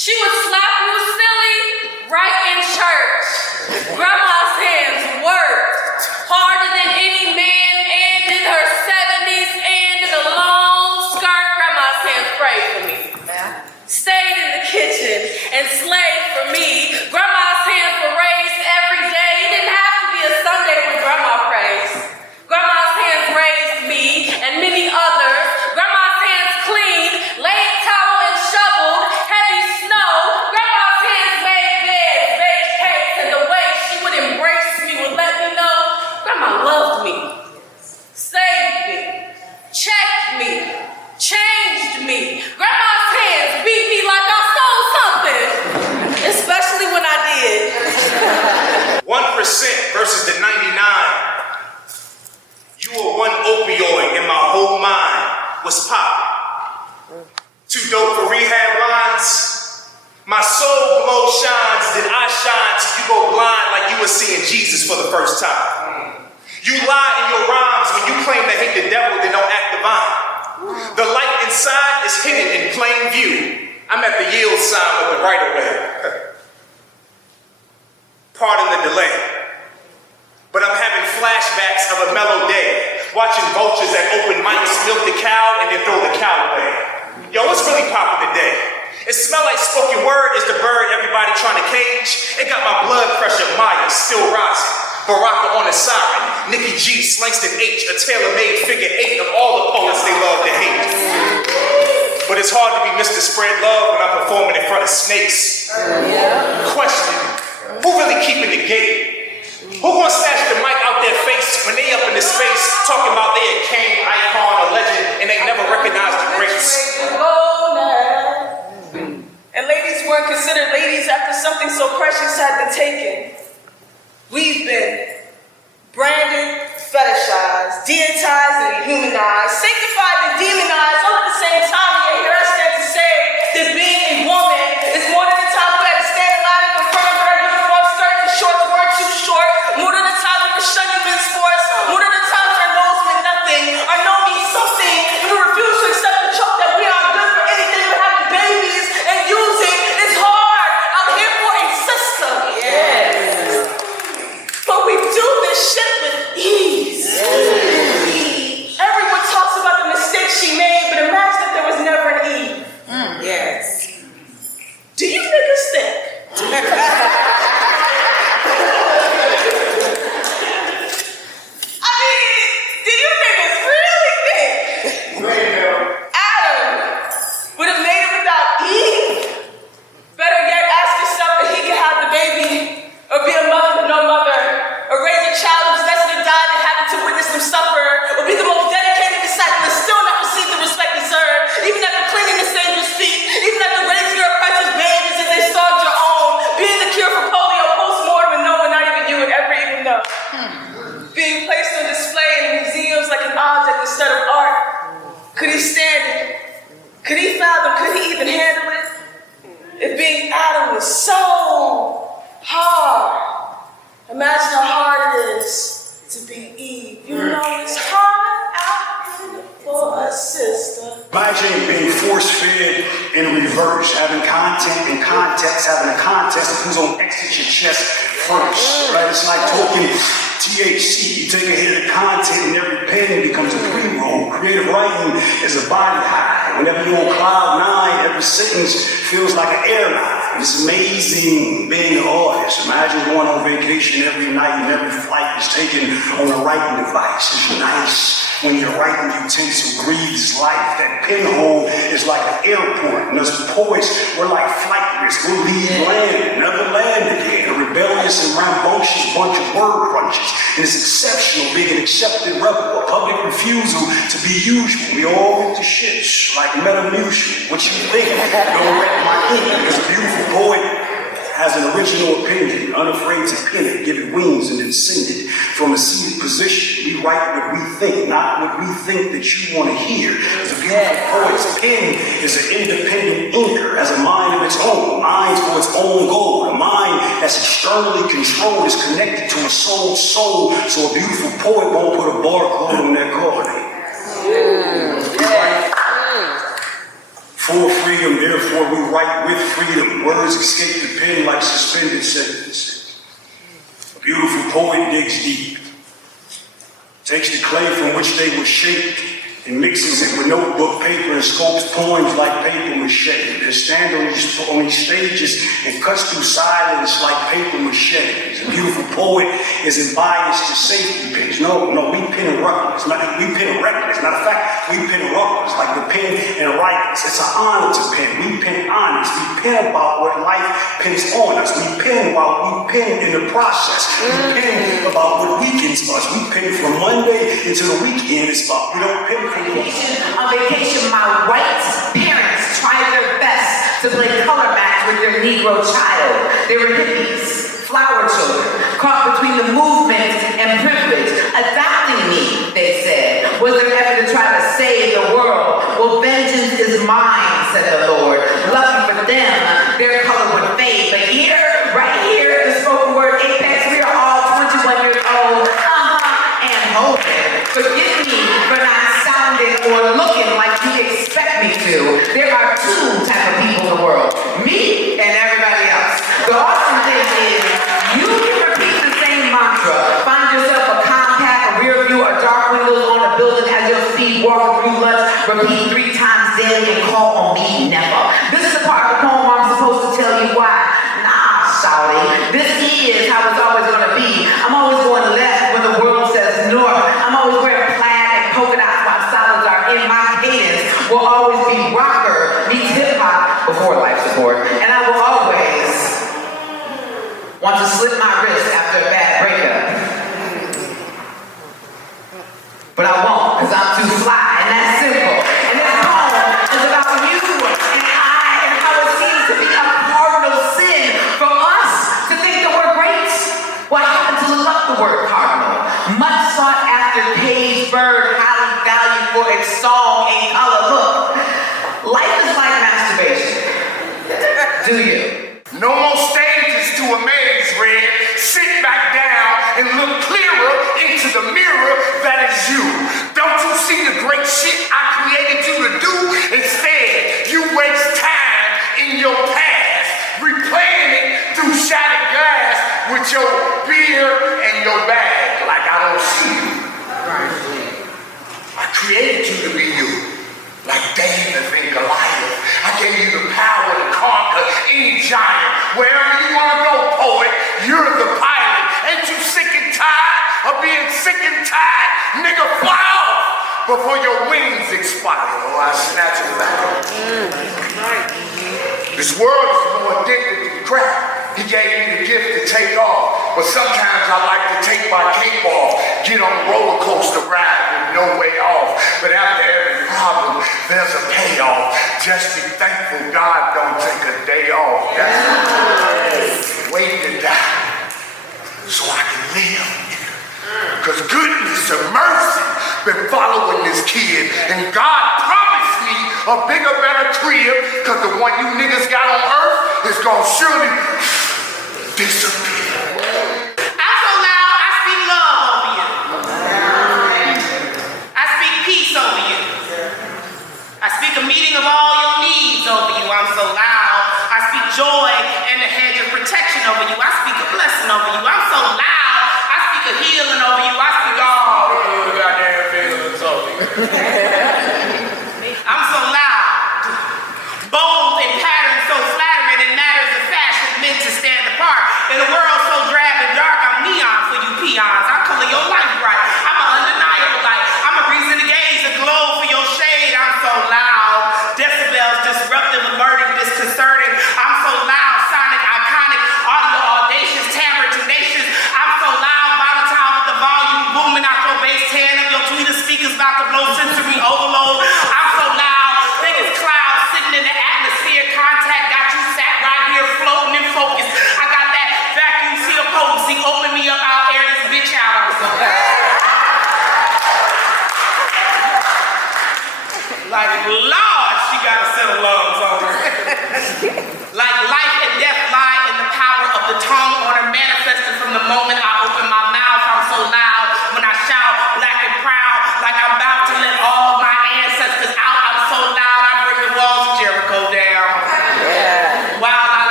She would slap you silly right in church. Grandma's hands worked harder than any man, and in her 70s and in a long skirt. Grandma's hands prayed for me. Stayed in the kitchen and slaved for me. Grandma's hands were raised every day. It didn't have to be a Sunday when Grandma prays. Grandma's hands raised me and many others. Grandma's hands cleaned, laid towel and shoveled heavy snow. Grandma's hands made beds, baked cakes, and the way she would embrace me would let me know Grandma loved me, saved me, checked me, changed me. Grandma's hands beat me like I stole something, especially when I did. 1% versus the 99. You were one opioid and my whole mind was popping. Too dope for rehab lines. My soul glow shines, then I shine till you go blind like you were seeing Jesus for the first time. You lie in your rhymes when you claim to hate the devil, then don't act divine. The light inside is hidden in plain view. I'm at the yield sign with the right of way. Pardon the delay, but I'm having flashbacks of a mellow day, watching vultures at open mics milk the cow and then throw the cow away. Yo, what's really poppin' today? It smell like spoken word is the bird everybody trying to cage. It got my blood pressure, Maya, still rising. Baraka on a siren, Nikki G, Slangston H, a tailor-made figure 8 of all the poets they love to hate. But it's hard to be Mr. Spread Love when I'm performing in front of snakes. Question, who really keeping the gate? Who gonna snatch the mic out their face when they up in the space talking about they a king, icon, a legend, and they never recognize the greats? And ladies weren't considered ladies after something so precious had been taken. We've been branded, fetishized, deitized, and humanized, sanctified and demonized, all at the same time. Yet here I stand to say that being a woman is more than the time we had to stand in line and confirm that our uniform skirts and shorts weren't too short, more than the time we were shunning men's sports, more than the times our nose meant nothing, our no means something, and we refuse to accept the choke that we aren't good for anything but having babies and using. It's hard. I'm here for a sister. Yes. But we do this shit with ease. Everyone talks about the mistakes she made, but imagine if there was never an E. Yes. Do you niggas think? I mean, do you niggas really think Adam would have made it without Eve? Better yet, ask yourself if he could have the baby, or be a mother with no mother, or raise a child who's destined to die and having to witness them suffer, or be the most dedicated disciple and still not receive the respect deserved, even after cleaning the Savior's feet, even after raising your oppressors' babies as they starved your own, being the cure for polio post-mortem and no one, not even you, would ever even know. Being placed on display in museums like an object instead of art. Could he stand it? Could he fathom? Could he even handle it? If being Adam was so hard, imagine how hard it is to be Eve. You know it's hard out here for a sister. Imagine being force-fed in reverse, having content and context, having a contest of who's gonna exit your chest first, right? It's like talking THC. You take a hit of the content and every pen becomes a pre-roll. Creative writing is a body high. Whenever you're on cloud 9, every sentence feels like an airline. It's amazing being an artist. Imagine going on vacation every night and every flight is taken on a writing device. It's nice when your writing utensil breathes life. That pinhole is like an airport. And as poets, we're like flight risks. We'll leave land, never land again. A rebellious and rambunctious bunch of word crunches. And it's exceptional being an accepted rebel, a public refusal to be usual. We all went to shits like Metamucil. What you think? Don't wreck my ink. Because a beautiful poet has an original opinion, unafraid to pin it, give it wings, and then send it from a seated position. We write what we think, not what we think that you want to hear. The beautiful poet's pen is an independent inker, has a mind of its own, minds for its own goal. A mind that's externally controlled is connected to a soul, so a beautiful poet won't put a barcode on their card. For freedom, therefore, we write with freedom. Words escape the pen like suspended sentences. A beautiful poet digs deep, takes the clay from which they were shaped, and mixes it with notebook paper and sculpts poems like paper mache. They stand on these stages and cuts through silence like paper mache. A beautiful poet isn't biased to safety pins. No, we pin a ruckus. We pin a reckless. Matter of fact, we pin a ruckus like the pen and a rifles. It's an honor to pin. We pin honest. We pin about what life pins on us. We pin while we pin in the process. We pin about what weakens us. We pin from Monday until the weekend is up. We don't pin. On vacation, my white parents tried their best to play color match with their Negro child. They were hippies, flower children, caught between the movement and privilege. Adopting me, they said, was their effort to try to save the world. Well, vengeance is mine, said the Lord. Lucky for them, their color would fade. But here, right here, at the spoken word apex, we are all 21 years old, and holding. Forgive me for not sounding or looking like you expect me to. There are two types of people in the world, me and everybody else. The awesome thing is, you can repeat the same mantra. Find yourself a compact, a rear view, or dark windows on a building as your speed walking through lunch. Repeat 3 times daily and call on me never. This is the part of the poem I'm supposed to tell you why. Nah, shawty, this is how it's always gonna be. I'm always going left when the world says north. I'm always wearing plaid and polka dots while salads are in my cadence. Will always be rocker meets hip hop before life support. And I will always want to slip my wrist after a bad breakup. But I won't, because I'm too fly, and that's simple. And this poem is about you and I and how it seems to be a cardinal sin for us to think that we're great. What happened to love the word cardinal? Much sought after page bird, highly valued for its song and color. Look, life is like masturbation. Do you? No more stages to amaze, Red. Sit back down and look clearer into the mirror that is you. Don't you see the great shit I created you to do? Instead, you waste time in your past, replaying it through shattered glass with your beer and your bag, like I don't see you. I created you to be you. Like David and Goliath, I gave you the power to conquer any giant. Wherever you want to go, poet, you're the pilot. Ain't you sick and tired of being sick and tired? Nigga, fly off before your wings expire. Oh, I snatch it back. This world is more addicted to crap. He gave me the gift to take off, but sometimes I like to take my cape off, get on a roller coaster ride with no way off. But after every problem, there's a payoff. Just be thankful God don't take a day off. That's waiting to die so I can live. Because goodness and mercy been following this kid, and God promised me a bigger, better crib, because the one you niggas got on earth is gonna surely disappear. I'm so loud, I speak love over you. I speak peace over you. I speak a meeting of all your needs over you. I'm so loud. I speak joy and the hedge of protection over you. I speak a blessing over you. I'm so loud. I speak a healing over you. I speak all goddamn feelings over you. I'm so loud. Bold and patterned, so flattering in matters of fashion, meant to stand apart. In a world so drab and dark, I'm neon for you peons. I color your life bright. I'm an undeniable light. I'm a reason to gaze, a glow for your shade. I'm so loud. Decibels disruptive, alerting, disconcerting. I'm so loud, sonic, iconic, audio audacious, timbre tenacious. I'm so loud, volatile with the volume booming out your bass, tearing up your tweeter speakers about to blow sensory overload.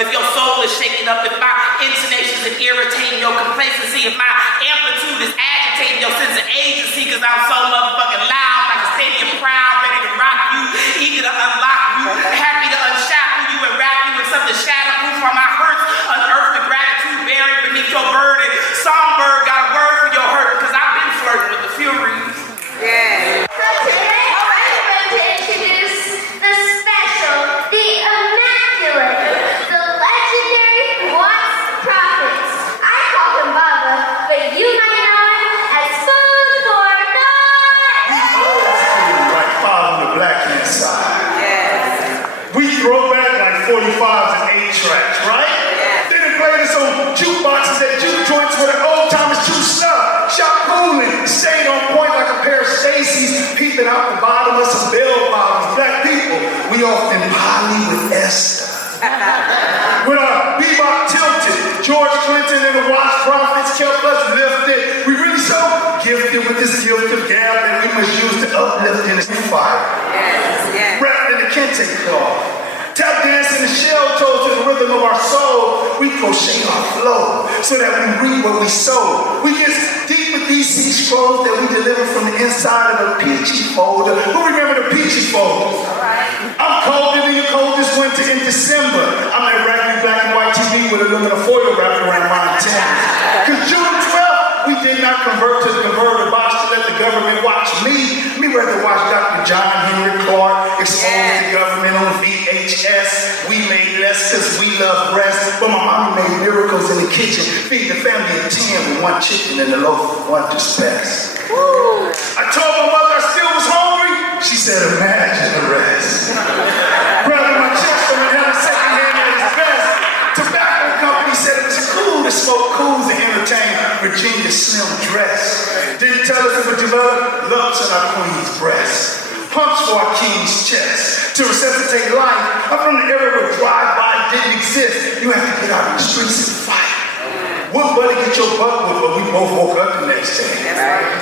if your soul is shaken up, if my intonations are irritating your complacency, if my amplitude is agitating your sense of agency, because I'm so motherfucking loud, like a stadium crowd, ready to rock you, eager to unlock you, happy to unshackle you and wrap you in something shatterproof from my hurts, unearth the gratitude buried beneath your burden. Songbird got a word for your hurt, because I've been flirting with the Furies. Yeah. So today I'm going to introduce the special, the immaculate, the legendary Watts Prophets. I call him Baba, but you might know him as Food for Thought. Like five on the black hand side. Yes. We throw back like 45s and 8-tracks, right? Yeah. Then they played us on jukeboxes at juke joints with an old timers true snuff. Shot cooling, stayed on point like a pair of Stacy's, peeping out the bottom of some bell bottoms. Black people, we often poly with Esther. With our bebop tilted, George Clinton and the Watts Prophets kept us lifted. We really so gifted with this gift of gab that we must use to uplift in the fire. Yes, yes. Wrapped in the kente cloth. Tap dancing the shell toe to the rhythm of our soul. We crochet our flow so that we reap what we sow. We get deep with these sea scrolls that we deliver from the inside of a peachy folder. Who remember the peachy folder? I'm colder than your coldest winter in December. I'm that raggedy black and white TV with aluminum foil wrapped around my antennas. Cause June 12th, we did not convert to the converter box to let the government watch me. Me rather watch Dr. John Henry Clark expose the government on VHS. We made less cause we love breast, but my mama made miracles in the kitchen. Feed the family of 10 with one chicken and a loaf of wondrous best. I told my mother I still was hungry. She said, imagine the rest. Grabbing my chest from another second hand at his best. Tobacco company said it was cool to smoke cools and entertain Virginia slim dress. Didn't tell us it would develop lumps in our queen's breast. Pumps for our king's chest. To resuscitate life, I'm from the era where drive-by didn't exist. You have to get out in the streets and fight. One buddy get your butt whipped, but we both woke up the next day.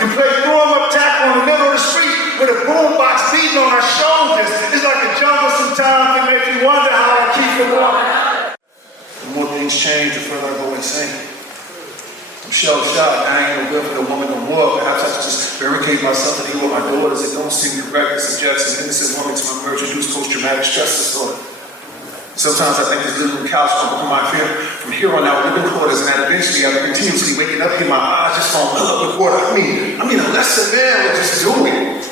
You play throw 'em up tackle in the middle of the street with a boombox beating on our shoulders. It's like a jungle sometimes that makes you wonder how I keep it walking. The more things change, the further I go insane. I'm shell-shocked. I ain't no good for the woman no more. Perhaps I should just barricade myself and deal with my daughters. It don't seem correct to suggest an innocent woman to emerge and induce post-traumatic stress disorder. Sometimes I think this little couch will become my fear. From here on out, living quarters, and that eventually I'll be continuously waking up here, my eyes just fall fill up with water. I mean, a lesser man would just do it.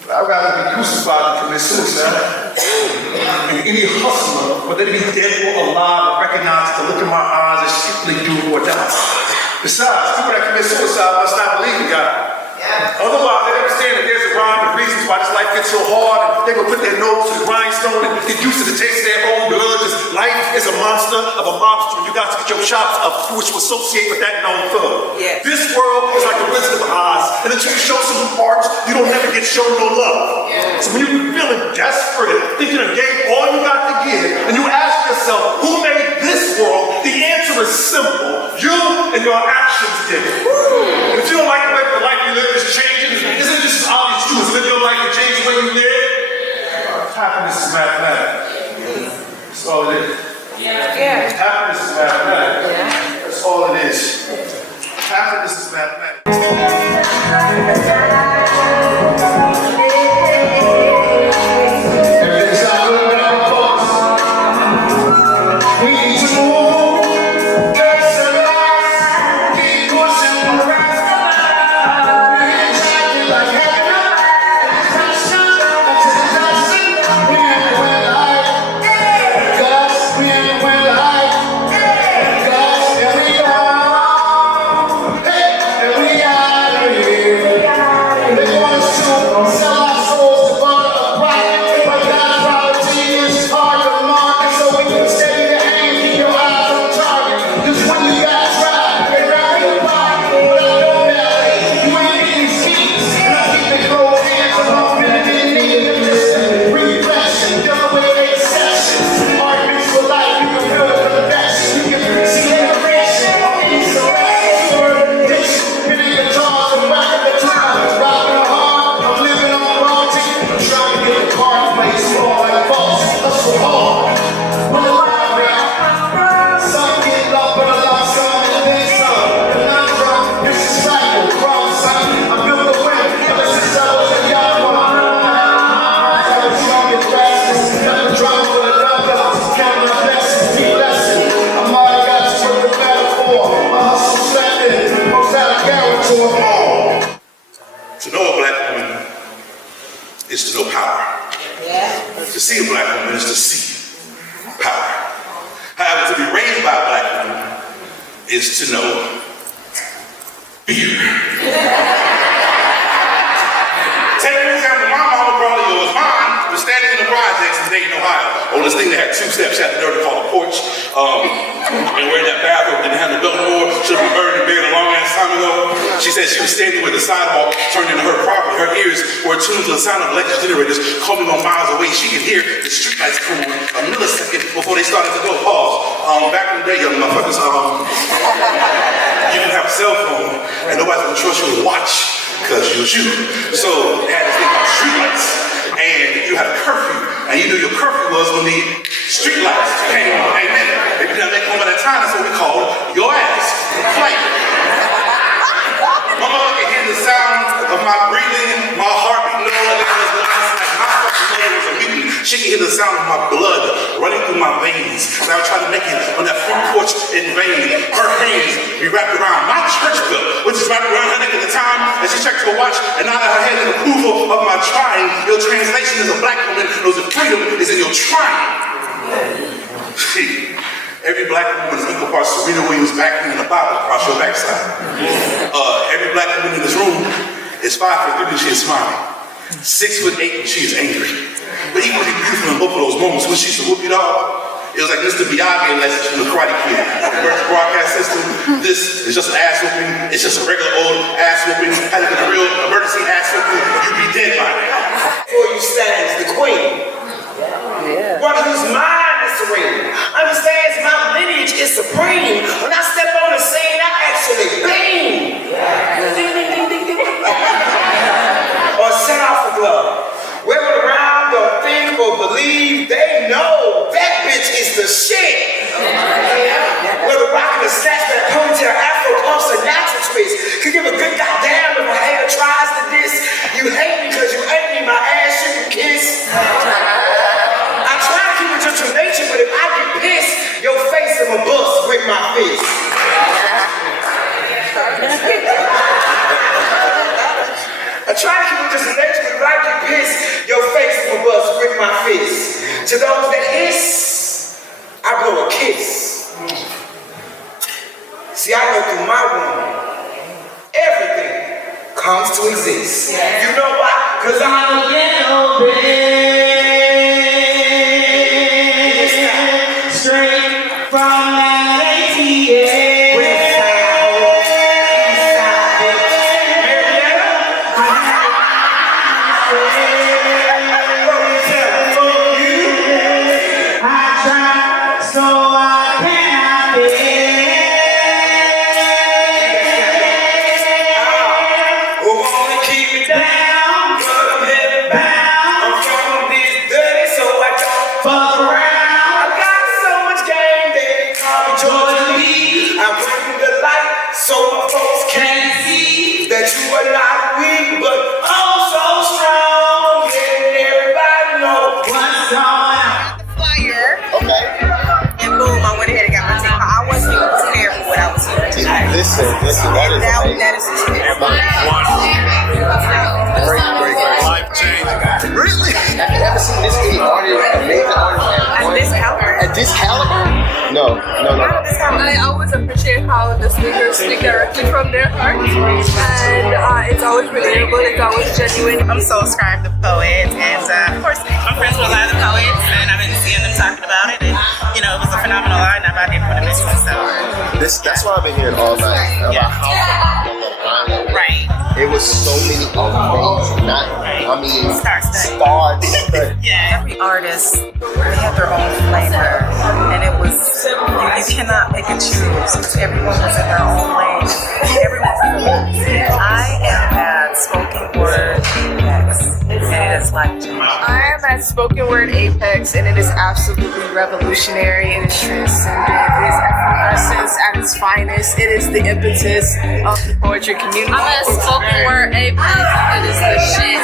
But I'd rather be crucified than commit suicide. And any hustler, whether they be dead or alive, will recognize that the look in my eyes is strictly do or die. Besides, people that commit suicide must not believe in God. Otherwise, they understand that there's a rhyme and reasons why this life gets so hard, and they're gonna put their nose to the grindstone and get used to the taste of their own blood. Because life is a monster of a monster, and you got to get your chops up, which will associate with that known thug. Yes. This world is like the Wizard of Oz, and until you show some heart, you don't never get shown no love. So when you're feeling desperate, thinking you gave all you got to give, and you ask yourself, who made this world? The answer is simple: you and your actions did it. And if you don't like the way the life you live is changing, isn't it just as obvious you as live your life and change the way you live? Happiness is mathematics. That's all it is. Yeah. Happiness is mathematics. That's all it is. Happiness is mathematics. Everything's all good now, folks. We need to move. It's a life. Keep pushing the rest of life. It's acting like heaven. It's passion. It's a passion. We ain't win life. God's been win life. God's and we are. Hey, and we are here. power. To see a black woman is to see power. However, to be raised by a black woman is to know fear. Take an example, my mama probably was mine was standing in the projects in Dayton, Ohio. On this thing that had 2 steps, she had the nerve to call a porch. And wearing that bathrobe, didn't have the belt anymore, should have been buried in bed a long ass time ago. She said she was standing with the sidewalk turned into her property. Her ears were attuned to the sound of electric generators coming on miles away. She could hear the streetlights come on a millisecond before they started to go. Pause. Back in the day, young motherfuckers, you didn't have a cell phone, and nobody would trust you to watch, because you was you. So they had this thing called streetlights, and you had a curfew, and you knew your curfew was when the streetlights came on. Amen. If you didn't make home at that time, that's what we called your ass. Flight. My mother could hear the sound of my breathing, my heartbeat, no one else was like my fucking mother was a mutant. She could hear the sound of my blood running through my veins. And I was trying to make it on that front porch in vain. Her hands be wrapped around my church belt, which is wrapped around her neck at the time, and she checked her watch and nodded her head in approval of my trying. Your translation as a black woman knows that freedom is in your trying. See, every black woman is equal parts Serena Williams backhand and a Bible across your backside. Every black woman in this room is 5'3" when she is smiling, 6'8" when she is angry. But equally beautiful in both of those moments when she used to whoop you dog. It was like Mr. Miyagi lessons from the Karate Kid. The Virtual broadcast system, this is just an ass whooping. It's just a regular old ass whooping. Had it been a real emergency ass whooping, you'd be dead by now. Before you stands the queen. One whose mind is serene, understands my lineage is supreme. When I step on the scene, I actually beam. Ding, ding, ding, ding, ding. Or set off a glove. Women around don't think or believe, they know that bitch is the shit. Whether rocking a snatch, that ponytail, afro pumps, a natural twist. Could give a good goddamn if a hater tries to diss. You hate me because you ain't me, my ass you can kiss. I try to keep it just from nature, but if I get pissed, your face I'ma bust with my fist. I try to keep it just from nature, but if I get pissed, your face I'ma bust with my fist. To those that hiss, I blow a kiss. See, I know through my womb, everything comes to exist. You know why? Cause I'm a ghetto bitch. Straight from that ATM. Listen, that is great, life changing. Really? Have you ever seen this many artists, amazing artists at this caliber? No. I always appreciate how the speakers speak directly from their hearts, and it's always relatable, it's always genuine. I'm so subscribed to poets, and of course, I'm friends with a lot of the poets, and I've been seeing them talking about it, and it was a phenomenal lineup. I didn't put a miss one, so. That's why I've been hearing all night about how phenomenal the lineup. Right. It was so many amazing, stars. Yeah. Every artist, they have their own flavor, and it was, you cannot pick and choose, because everyone was in their own lane. I am at Spoken Word Apex, and it is life-changing. I am at Spoken Word Apex, and it is absolutely revolutionary. It is transcendent. It is effervescence at its finest. It is the impetus of the poetry community. I'm at Spoken Word Apex. It is the shit.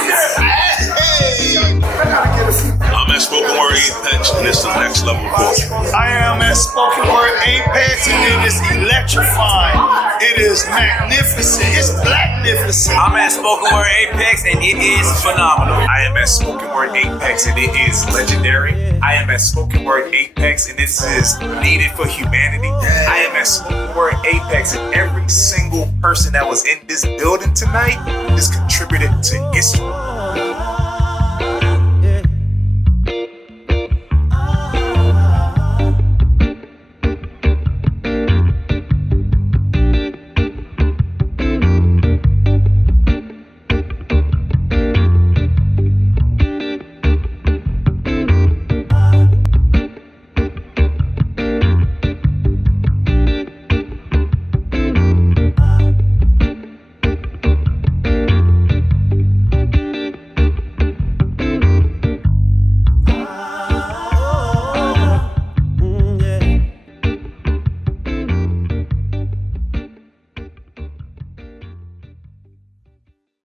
I'm at Spoken Word Apex, and it's the next level of poetry. I am at Spoken Word Apex, and it is electrifying. It is magnificent. It's blacknificent. I'm at Spoken Word Apex and it is phenomenal. I am at Spoken Word Apex and it is legendary. I am at Spoken Word Apex and this is needed for humanity. I am at Spoken Word Apex and every single person that was in this building tonight is contributed to history.